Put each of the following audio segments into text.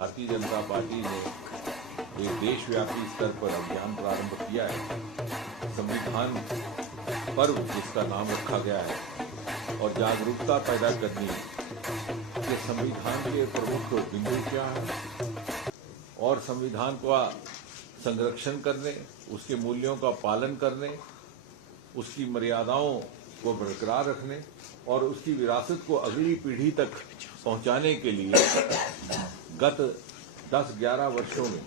Bharatiya Janata party ने एक देशव्यापी स्तर पर अभियान प्रारंभ किया है। संविधान पर्व जिसका नाम रखा गया है और जागरूकता पैदा करनी कि संविधान के प्रमुख बिंदु क्या हैं और संविधान का संरक्षण करने, उसके मूल्यों का पालन करने, उसकी मर्यादाओं को बरकरार रखने और उसकी विरासत को अगली पीढ़ी तक पहुंचाने के लिए गत 10-11 वर्षों में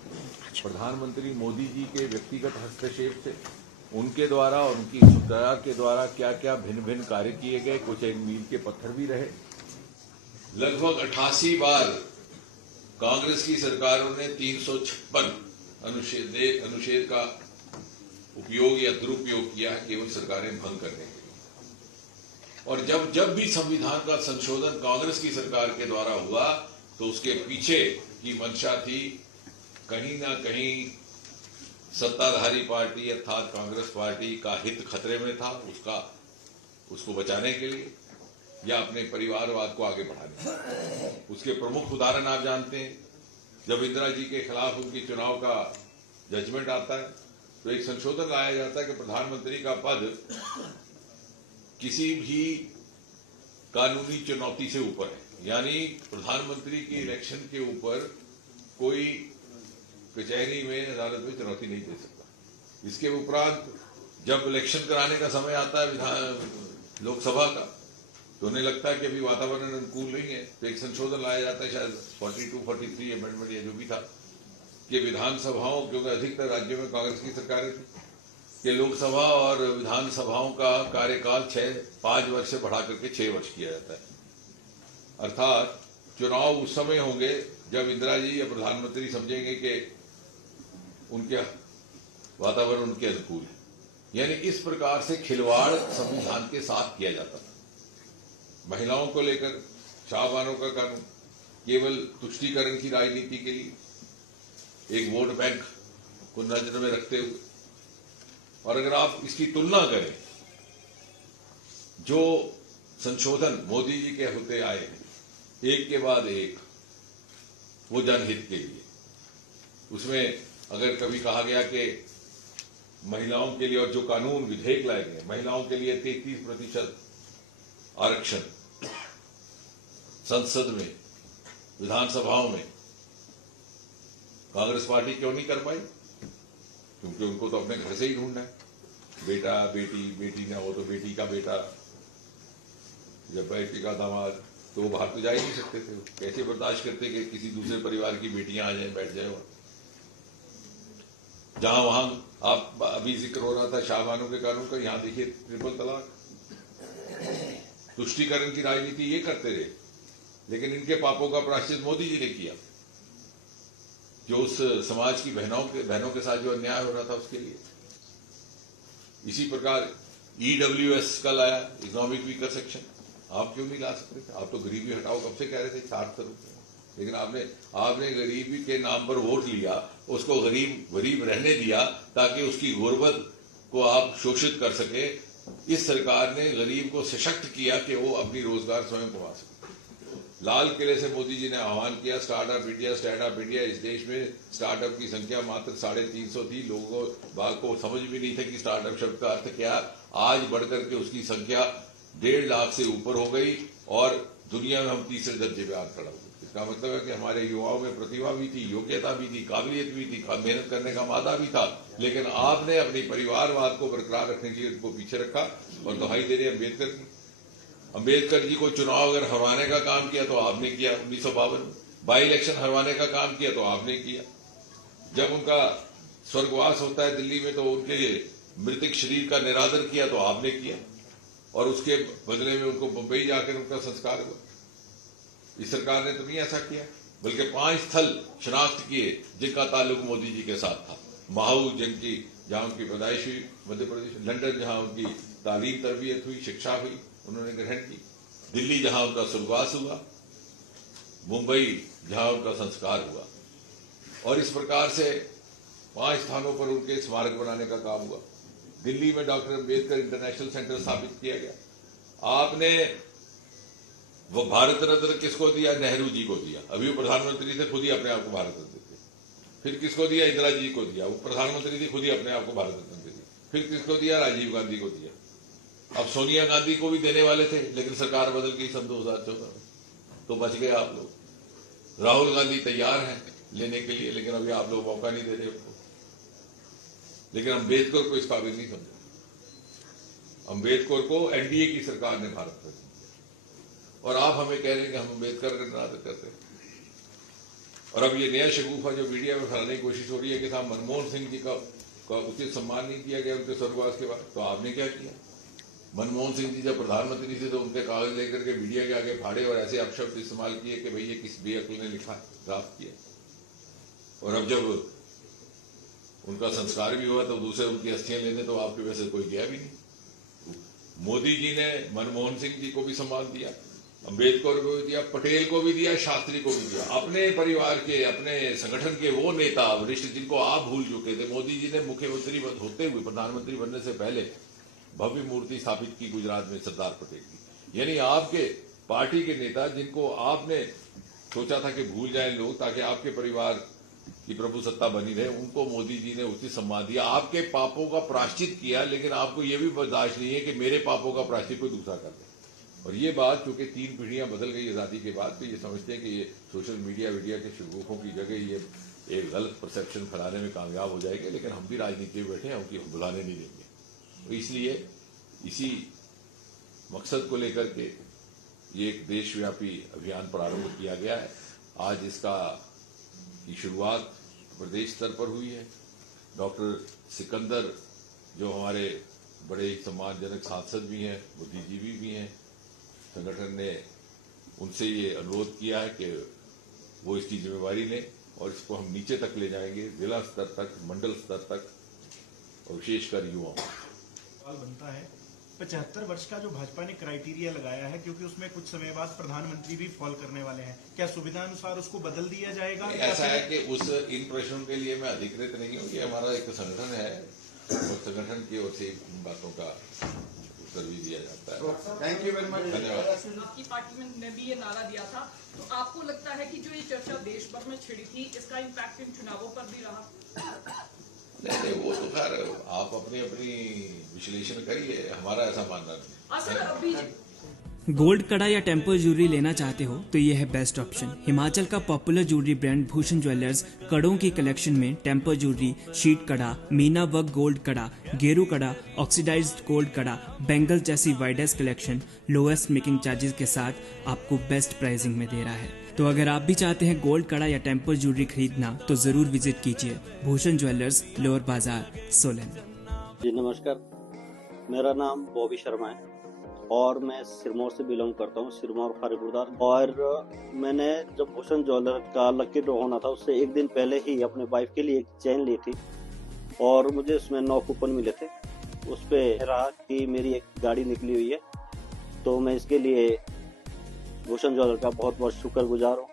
प्रधानमंत्री मोदी जी के व्यक्तिगत हस्तक्षेप से उनके द्वारा और उनकी सरकार के द्वारा क्या क्या भिन्न भिन्न कार्य किए गए, कुछ एक मील के पत्थर भी रहे। लगभग 88 बार कांग्रेस की सरकारों ने 356 अनुच्छेद का उपयोग या दुरुपयोग किया है केवल सरकारें भंग करने के लिए। और जब भी संविधान का संशोधन कांग्रेस की सरकार के द्वारा हुआ तो उसके पीछे की मंशा थी कहीं ना कहीं सत्ताधारी पार्टी अर्थात कांग्रेस पार्टी का हित खतरे में था, उसको बचाने के लिए या अपने परिवारवाद को आगे बढ़ाने। उसके प्रमुख उदाहरण आप जानते हैं, जब इंदिरा जी के खिलाफ उनकी चुनाव का जजमेंट आता है तो एक संशोधन लाया जाता है कि प्रधानमंत्री का पद किसी भी कानूनी चुनौती से ऊपर है, यानी प्रधानमंत्री की इलेक्शन के ऊपर कोई कचहरी में अदालत में चुनौती नहीं दे सकता। इसके उपरांत जब इलेक्शन कराने का समय आता है लोकसभा का तो उन्हें लगता है कि अभी वातावरण अनुकूल नहीं है तो एक संशोधन लाया जाता है, शायद 42-43 अमेंडमेंट या जो भी था, कि विधानसभाओं, क्योंकि अधिकतर राज्यों में कांग्रेस की सरकारें थी, कि लोकसभा और विधानसभाओं का कार्यकाल 5 वर्ष से बढ़ा करके 6 वर्ष किया जाता है। अर्थात चुनाव उस समय होंगे जब इंदिरा जी या प्रधानमंत्री समझेंगे कि उनके वातावरण उनके अनुकूल है। यानी इस प्रकार से खिलवाड़ संविधान के साथ किया जाता था। महिलाओं को लेकर शाहबानों का कानून केवल तुष्टीकरण की राजनीति के लिए, एक वोट बैंक को नजर में रखते हुए। और अगर आप इसकी तुलना करें जो संशोधन मोदी जी के होते आए हैं एक के बाद एक, वो जनहित के लिए, उसमें अगर कभी कहा गया कि महिलाओं के लिए, और जो कानून विधेयक लाए गए महिलाओं के लिए 33% आरक्षण संसद में, विधानसभाओं में, कांग्रेस पार्टी क्यों नहीं कर पाई? क्योंकि उनको तो अपने घर से ही ढूंढना है। बेटा बेटी, बेटी ना हो तो बेटी का बेटा, जब बेटी का दामाद, तो वो बाहर तो जा ही नहीं सकते थे। कैसे बर्दाश्त करते कि किसी दूसरे परिवार की बेटियां आ जाए, बैठ जाए वहां। जहां वहां आप अभी जिक्र हो रहा था शाहबानों के कानून का, यहां देखिए ट्रिपल तलाक, तुष्टीकरण की राजनीति ये करते रहे, लेकिन इनके पापों का प्रायश्चित मोदी जी ने किया, जो उस समाज की बहनों के साथ जो अन्याय हो रहा था उसके लिए। इसी प्रकार EWS का लाया, इकोनॉमिक वीकर सेक्शन, आप क्यों नहीं ला सकते थे? आप तो गरीबी हटाओ कब से कह रहे थे 4 करोड़, लेकिन आपने गरीबी के नाम पर वोट लिया, उसको गरीब रहने दिया ताकि उसकी गुर्बत को आप शोषित कर सके। इस सरकार ने गरीब को सशक्त किया कि वो अपनी रोजगार स्वयं कमा सके। लाल किले से मोदी जी ने आह्वान किया स्टार्टअप इंडिया। इस देश में स्टार्टअप की संख्या मात्र 350 थी। लोगों को समझ भी नहीं था कि स्टार्टअप शब्द का अर्थ क्या। आज बढ़कर के उसकी संख्या 1.5 लाख से ऊपर हो गई और दुनिया में हम तीसरे दर्जे पे खड़ा हो गए। इसका मतलब है कि हमारे युवाओं में प्रतिभा भी थी, योग्यता भी थी, काबिलियत भी थी, मेहनत करने का मादा भी था, लेकिन आपने अपनी परिवारवाद को बरकरार रखने के लिए उनको पीछे रखा और दुहाई दे रहे अम्बेडकर जी को चुनाव अगर हरवाने का काम किया तो आपने किया। 1952 बाई इलेक्शन हरवाने का काम किया तो आपने किया। जब उनका स्वर्गवास होता है दिल्ली में तो उनके मृतक शरीर का निरादर किया तो आपने किया, और उसके बदले में उनको मुंबई जाकर उनका संस्कार हुआ। इस सरकार ने तो नहीं ऐसा किया, बल्कि 5 स्थल शनाख्त किए जिनका ताल्लुक मोदी जी के साथ था। महाऊ जहां उनकी पैदाइश हुई मध्य प्रदेश, लंदन जहां उनकी तालीम तरबियत हुई, शिक्षा हुई, उन्होंने ग्रहण की, दिल्ली जहां उनका स्वर्गवास हुआ, मुंबई जहां उनका संस्कार हुआ। और इस प्रकार से 5 स्थानों पर उनके स्मारक बनाने का काम हुआ। दिल्ली में डॉक्टर अम्बेडकर इंटरनेशनल सेंटर स्थापित किया गया। आपने वो भारत रत्न किसको दिया? नेहरू जी को दिया। अभी वो प्रधानमंत्री थे, खुद ही अपने आप को भारत रत्न देते। फिर किसको दिया? इंदिरा जी को दिया। वो प्रधानमंत्री थी, खुद ही अपने आप को भारत रत्न देती। फिर किसको दिया? राजीव गांधी को दिया। अब सोनिया गांधी को भी देने वाले थे, लेकिन सरकार बदल गई सन 2014 में, तो बच गए आप लोग। राहुल गांधी तैयार हैं लेने के लिए, लेकिन अभी आप लोग मौका नहीं दे रहे उनको। लेकिन अम्बेडकर को इस काबिल नहीं समझा। अम्बेडकर को एनडीए की सरकार ने भारत रत्न दिया, और आप हमें कह रहे हैं कि हम अम्बेडकर का निरादर करते हैं। और अब ये नया शगुफा जो मीडिया में फैलाने की कोशिश हो रही है कि साहब मनमोहन सिंह जी का उचित सम्मान नहीं किया गया उनके स्वर्गवास के बाद, तो आपने क्या किया? मनमोहन सिंह जी जब प्रधानमंत्री थे तो उनके कागज लेकर के मीडिया के आगे फाड़े और ऐसे अपशब्द इस्तेमाल किए कि भाई ये किस बेअक्ल ने लिखा, ड्राफ्ट किया। और अब जब उनका संस्कार भी हुआ तो दूसरे उनकी अस्थियां लेने तो आपके वैसे कोई गया भी नहीं। मोदी जी ने मनमोहन सिंह जी को भी सम्मान दिया, अम्बेडकर को भी दिया, पटेल को भी दिया, शास्त्री को भी दिया। अपने परिवार के, अपने संगठन के वो नेता वरिष्ठ जिनको आप भूल चुके थे, मोदी जी ने मुख्यमंत्री होते हुए, प्रधानमंत्री बनने से पहले भव्य मूर्ति स्थापित की गुजरात में सरदार पटेल की। यानी आपके पार्टी के नेता जिनको आपने सोचा था कि भूल जाए लोग ताकि आपके परिवार की प्रभु सत्ता बनी रहे, उनको मोदी जी ने उचित सम्मान दिया, आपके पापों का प्रायश्चित किया। लेकिन आपको यह भी बर्दाश्त नहीं है कि मेरे पापों का प्रायश्चित कोई दूसरा कर दे। और ये बात चूंकि 3 पीढ़ियां बदल गई आजादी के बाद, तो ये समझते हैं कि ये सोशल मीडिया के शगुफों की जगह ये एक गलत परसेप्शन फैलाने में कामयाब हो जाएंगे। लेकिन हम भी राजनीति में बैठे हैं, उनकी बुलाने नहीं देंगे। तो इसलिए इसी मकसद को लेकर के ये एक देशव्यापी अभियान प्रारंभ किया गया है। आज इसका की शुरुआत प्रदेश स्तर पर हुई है। डॉक्टर सिकंदर जो हमारे बड़े ही सम्मानजनक सांसद भी हैं, बुद्धिजीवी भी हैं, संगठन ने उनसे ये अनुरोध किया है कि वो इसकी जिम्मेवारी लें और इसको हम नीचे तक ले जाएंगे, जिला स्तर तक, मंडल स्तर तक, और विशेषकर युवाओं। सवाल बनता है 75 वर्ष का जो भाजपा ने क्राइटेरिया लगाया है, क्योंकि उसमें कुछ समय बाद प्रधानमंत्री भी फॉल करने वाले हैं, क्या सुविधा अनुसार उसको बदल दिया जाएगा? ऐसा है कि उस इन प्रश्नों के लिए मैं अधिकृत नहीं हूँ। ये हमारा एक संगठन है और संगठन की ओर से इन बातों का उत्तर भी दिया जाता है। Thank you very much. धन्यवाद। आपकी पार्टी ने भी ये नारा दिया था, तो आपको लगता है कि जो ये चर्चा देश भर में छिड़ी थी, इसका इम्पैक्ट इन चुनावों पर भी रहा? नहीं, वो तो खैर आप अपनी विश्लेषण करिए, हमारा ऐसा मानना नहीं। गोल्ड कड़ा या टेम्पर ज्वेलरी लेना चाहते हो तो ये है बेस्ट ऑप्शन। हिमाचल का popular jewellery brand Bhushan jewellers कड़ों की कलेक्शन में टेम्पर ज्वेलरी, शीट कड़ा, मीना वर्क गोल्ड कड़ा, गेरू कड़ा, ऑक्सीडाइज्ड गोल्ड कड़ा, बैंगल जैसी widest collection lowest making charges के साथ आपको बेस्ट प्राइसिंग में दे रहा है। तो अगर आप भी चाहते हैं गोल्ड कड़ा या टेम्पर ज्वेलरी खरीदना तो जरूर विजिट कीजिए भूषण ज्वेलर्स, लोअर बाजार, सोलन। जी नमस्कार, मेरा नाम बॉबी शर्मा है और मैं सिरमौर से बिलोंग करता हूँ, सिरमौर फारिकुरदार। और मैंने जब भूषण ज्वेलर का लकी ड्रॉ होना था उससे एक दिन पहले ही अपने वाइफ के लिए एक चेन ली थी और मुझे उसमें 9 कूपन मिले थे। उस पर रहा कि मेरी एक गाड़ी निकली हुई है, तो मैं इसके लिए भूषण ज्वेलर का बहुत बहुत शुक्रगुजार हूँ।